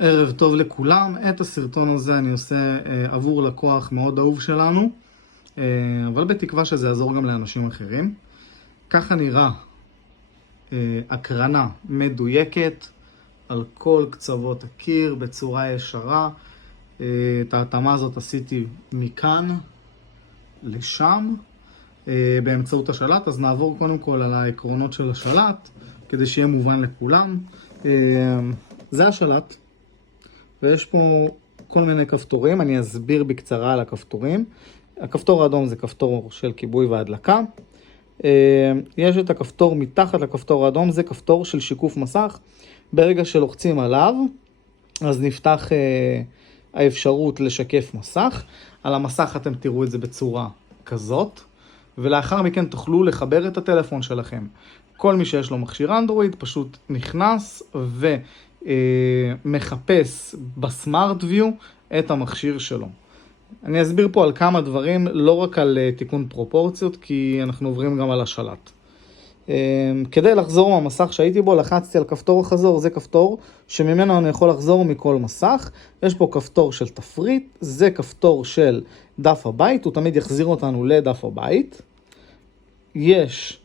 ערב טוב לכולם. את הסרטון הזה אני עושה עבור לקוח מאוד אהוב שלנו, אבל בתקווה שזה יעזור גם לאנשים אחרים. ככה נראה הקרנה מדויקת על כל קצוות הקיר בצורה ישרה. את ההתאמה הזאת עשיתי מכאן לשם באמצעות השלט. אז נעבור קודם כל על העקרונות של השלט כדי שיהיה מובן לכולם. זה השלט, ויש פה כל מיני כפתורים. אני אסביר בקצרה על הכפתורים. הכפתור האדום זה כפתור של כיבוי והדלקה. יש את הכפתור מתחת לכפתור האדום, זה כפתור של שיקוף מסך. ברגע שלוחצים עליו, אז נפתח האפשרות לשקף מסך. על המסך אתם תראו את זה בצורה כזאת, ולאחר מכן תוכלו לחבר את הטלפון שלכם. כל מי שיש לו מכשיר אנדרואיד פשוט נכנס ומחפש בסמארט ויו את המכשיר שלו. אני אסביר פה על כמה דברים, לא רק על תיקון פרופורציות, כי אנחנו עוברים גם על השלט. כדי לחזור מהמסך שהייתי בו, לחצתי על כפתור החזור. זה כפתור שממנו אני יכול לחזור מכל מסך. יש פה כפתור של תפריט, זה כפתור של דף הבית, הוא תמיד יחזיר אותנו לדף הבית. יש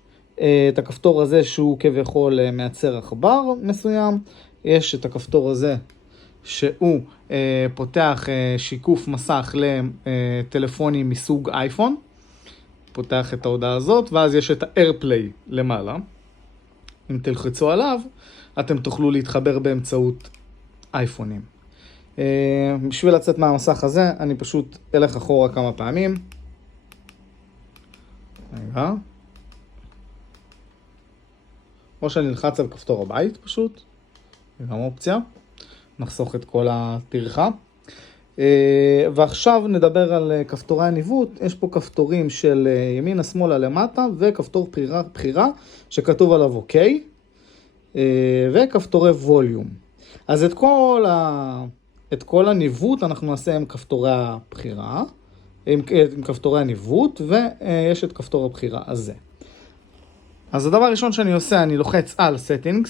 את הכפתור הזה שהוא כביכול מייצר עכבר מסוים. יש את הכפתור הזה שהוא פותח שיקוף מסך לטלפונים מסוג אייפון. פותח את ההודעה הזאת, ואז יש את ה-AirPlay למעלה. אם תלחצו עליו, אתם תוכלו להתחבר באמצעות אייפונים. בשביל לצאת מהמסך הזה, אני פשוט אלך אחורה כמה פעמים. רגע. או שאני נלחץ על כפתור הבית פשוט. זה גם אופציה. נחסוך את כל הטרחה. ועכשיו נדבר על כפתורי הניווט. יש פה כפתורים של ימינה, שמאלה, למטה, וכפתור בחירה שכתוב עליו אוקיי, וכפתורי ווליום. אז את כל הניווט אנחנו נעשה עם כפתורי הבחירה, עם כפתורי הניווט, ויש את כפתור הבחירה הזה. אז הדבר הראשון שאני עושה, אני לוחץ על settings.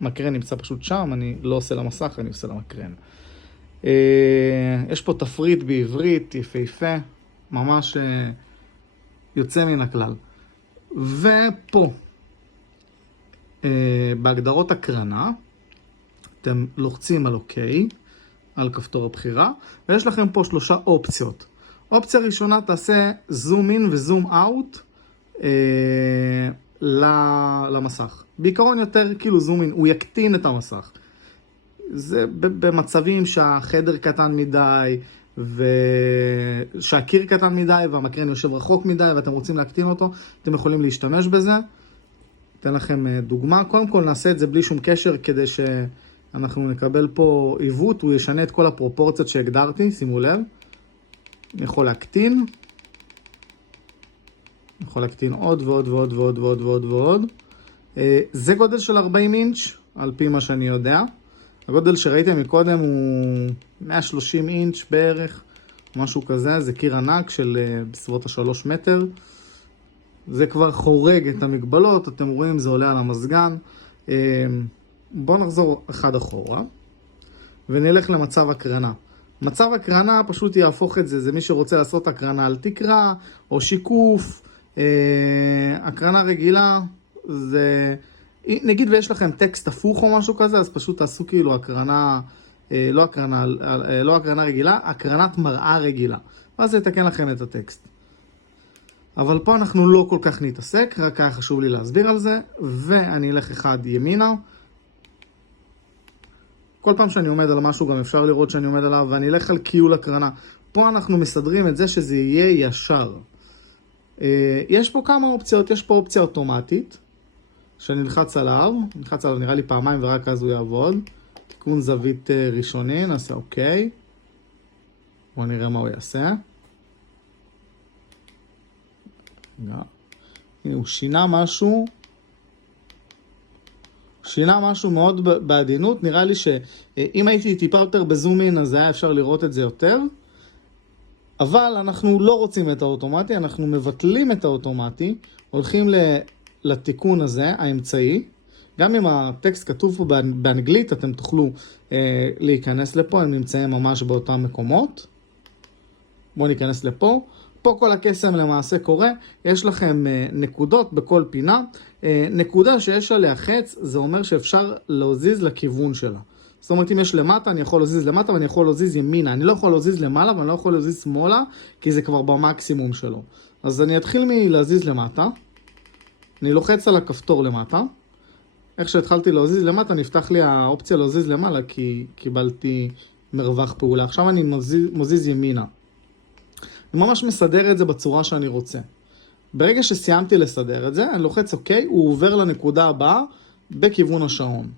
מקרן נמצא פשוט שם, אני לא עושה למסך, אני עושה למקרן. יש פה תפריט בעברית, יפהפה, ממש יוצא מן הכלל. ופה, בהגדרות הקרנה, אתם לוחצים על אוקיי, על כפתור הבחירה, ויש לכם פה 3 אופציות. אופציה ראשונה תעשה זום אין וזום אאוט למסך. בעיקרון יותר כאילו זום אין, הוא יקטין את המסך. זה במצבים שהחדר קטן מדי, שהקיר קטן מדי, והמקרן יושב רחוק מדי, ואתם רוצים להקטין אותו, אתם יכולים להשתמש בזה. אתן לכם דוגמה. קודם כל נעשה את זה בלי שום קשר, כדי שאנחנו נקבל פה עיוות. הוא ישנה את כל הפרופורציות שהגדרתי, שימו לב. אני יכול להקטין. אני יכול להקטין עוד ועוד ועוד ועוד ועוד ועוד ועוד. זה גודל של 40 אינץ', על פי מה שאני יודע. הגודל שראיתם מקודם הוא 130 אינץ' בערך, משהו כזה. זה קיר ענק של בסביבות ה3 מטר. זה כבר חורג את המגבלות, אתם רואים, זה עולה על המזגן. בואו נחזור אחד אחורה, ונלך למצב הקרנה. מצב הקרנה פשוט יהפוך את זה, זה מי שרוצה לעשות הקרנה על תקרה, או שיקוף. הקרנה רגילה, זה... נגיד ויש לכם טקסט הפוך או משהו כזה, אז פשוט תעשו כאילו הקרנה, לא הקרנה רגילה, הקרנת מראה רגילה. ואז זה יתקן לכם את הטקסט. אבל פה אנחנו לא כל כך נתעסק, רק היה חשוב לי להסביר על זה, ואני אלך אחד ימינה. כל פעם שאני עומד על משהו גם אפשר לראות שאני עומד עליו, ואני אלך על קיול הקרנה. פה אנחנו מסדרים את זה שזה יהיה ישר. יש פה כמה אופציות, יש פה אופציה אוטומטית, שאני נלחץ עליו נראה לי פעמיים ורק אז הוא יעבוד. תיקון זווית ראשוני, נעשה אוקיי. בואו נראה מה הוא יעשה. הנה, הוא שינה משהו מאוד בעדינות. נראה לי שאם הייתי טיפה יותר בזום אין, אז היה אפשר לראות את זה יותר. אבל אנחנו לא רוצים את האוטומטי, אנחנו מבטלים את האוטומטי, הולכים לתיקון הזה, האמצעי, גם אם הטקסט כתוב פה באנגלית, אתם תוכלו להיכנס לפה, הם נמצאים ממש באותם מקומות. בואו ניכנס לפה. פה כל הקסם למעשה קורה, יש לכם נקודות בכל פינה. נקודה שיש עליה חץ, זה אומר שאפשר להזיז לכיוון שלה. זאת אומרת, אם יש למטה, אני יכול להזיז למטה ואני יכול להזיז ימינה. אני לא יכול להזיז למעלה ואני לא יכול להזיז שמאלה, כי זה כבר במקסימום שלו. אז אני אתחיל מלהזיז למטה. אני לוחץ על הכפתור למטה. איך שהתחלתי להזיז למטה, נפתח לי האופציה להזיז למעלה, כי קיבלתי מרווח פעולה. עכשיו אני מזיז ימינה. אני ממש מסדר את זה בצורה שאני רוצה. ברגע שסיימתי לסדר את זה, אני לוחץ אוקיי, הוא עובר לנקודה הבאה בכיוון השעון.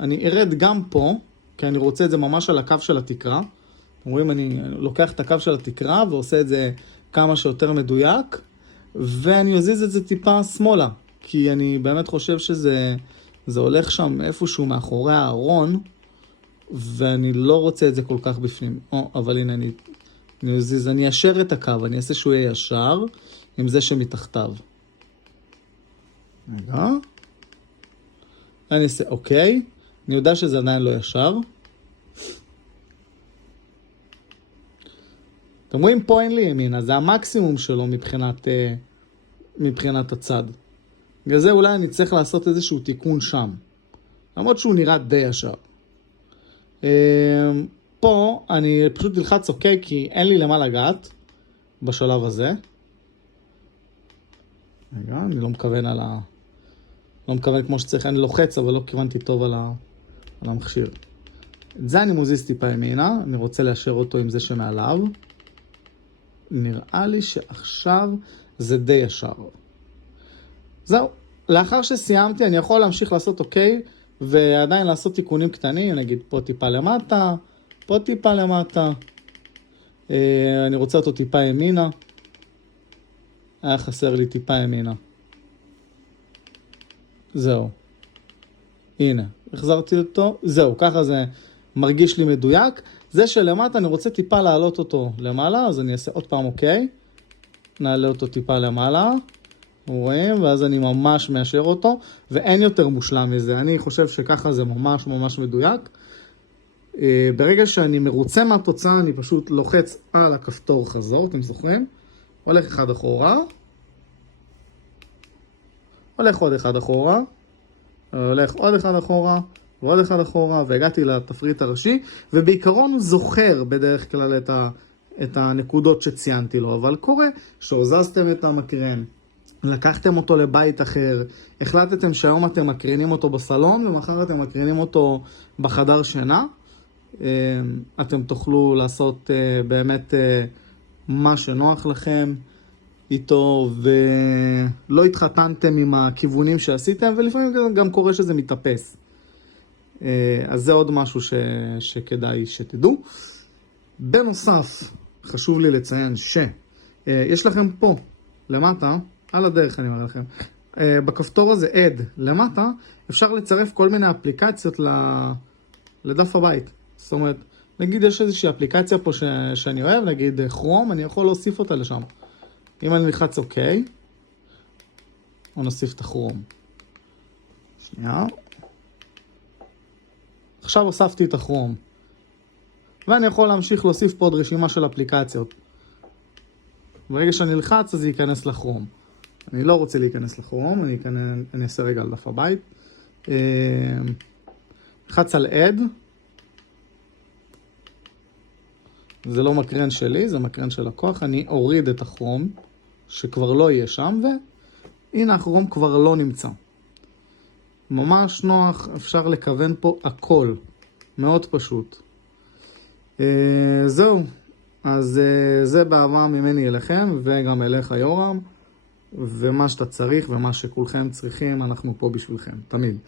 אני ארד גם פה, כי אני רוצה את זה ממש על הקו של התקרה. אתם רואים, אני לוקח את הקו של התקרה ועושה את זה כמה שיותר מדויק, ואני אזיז את זה טיפה שמאלה, כי אני באמת חושב שזה הולך שם איפשהו מאחורי הארון, ואני לא רוצה את זה כל כך בפנים. אבל הנה אני אשר את הקו, אני אעשה שהוא יהיה ישר עם זה שמתחתיו. רגע. אני אעשה אוקיי. אני יודע שזה עדיין לא ישר. אתם רואים, פה אין לי ימינה, זה המקסימום שלו מבחינת הצד. בגלל זה אולי אני צריך לעשות איזשהו תיקון שם. למרות שהוא נראה די ישר. פה אני פשוט תלחץ אוקיי, כי אין לי למה לגעת בשלב הזה. רגע, אני לא מכוון לא מכוון כמו שצריך, אני לוחץ, אבל לא כיוונתי טוב על המכשיר. את זה אני מוזיז טיפה ימינה, אני רוצה לאשר אותו עם זה שמעליו. נראה לי שעכשיו זה די ישר. זהו, לאחר שסיימתי אני יכול להמשיך לעשות אוקיי, ועדיין לעשות תיקונים קטנים, נגיד פה טיפה למטה, פה טיפה למטה. אני רוצה אותו טיפה ימינה. היה חסר לי טיפה ימינה. זהו. הנה, החזרתי אותו. זהו, ככה זה מרגיש לי מדויק. זה שלמטה אני רוצה טיפה להעלות אותו למעלה, אז אני אעשה עוד פעם אוקיי. נעלה אותו טיפה למעלה. רואים? ואז אני ממש מאשר אותו, ואין יותר מושלם מזה. אני חושב שככה זה ממש ממש מדויק. ברגע שאני מרוצה מהתוצאה, אני פשוט לוחץ על הכפתור חזור, אתם זוכרים? הולך אחד אחורה. הולך עוד אחד אחורה. הולך עוד אחד אחורה. ועוד אחד אחורה, והגעתי לתפריט הראשי, ובעיקרון הוא זוכר בדרך כלל את הנקודות שציינתי לו, אבל קורה שהוזזתם את המקרן, לקחתם אותו לבית אחר, החלטתם שהיום אתם מקרינים אותו בסלון, ומחר אתם מקרינים אותו בחדר שינה, אתם תוכלו לעשות באמת מה שנוח לכם איתו, ולא התחתנתם עם הכיוונים שעשיתם, ולפעמים גם קורה שזה מתאפס. אז זה עוד משהו שכדאי שתדעו. בנוסף, חשוב לי לציין שיש לכם פה למטה, על הדרך אני אומר לכם, בכפתור הזה Add למטה, אפשר לצרף כל מיני אפליקציות לדף הבית. זאת אומרת, נגיד יש איזושהי אפליקציה פה שאני אוהב, נגיד כרום, אני יכול להוסיף אותה לשם. אם אני נלחץ אוקיי, או נוסיף את הכרום. שנייה. עכשיו הוספתי את הכרום. ואני יכול להמשיך להוסיף פה עוד רשימה של אפליקציות. ברגע שאני נלחץ, אז זה ייכנס לכרום. אני לא רוצה להיכנס לכרום, אני אעשה רגע על דף הבית. נלחץ על Add. זה לא מקרן שלי, זה מקרן של לקוח. אני אוריד את הכרום, שכבר לא יהיה שם, והנה הכרום כבר לא נמצא. ממש נוח, אפשר לכוון פה הכל. מאוד פשוט. זהו. אז זה בעבר ממני אליכם, וגם אליך יורם. ומה שאתה צריך ומה שכולכם צריכים, אנחנו פה בשבילכם. תמיד.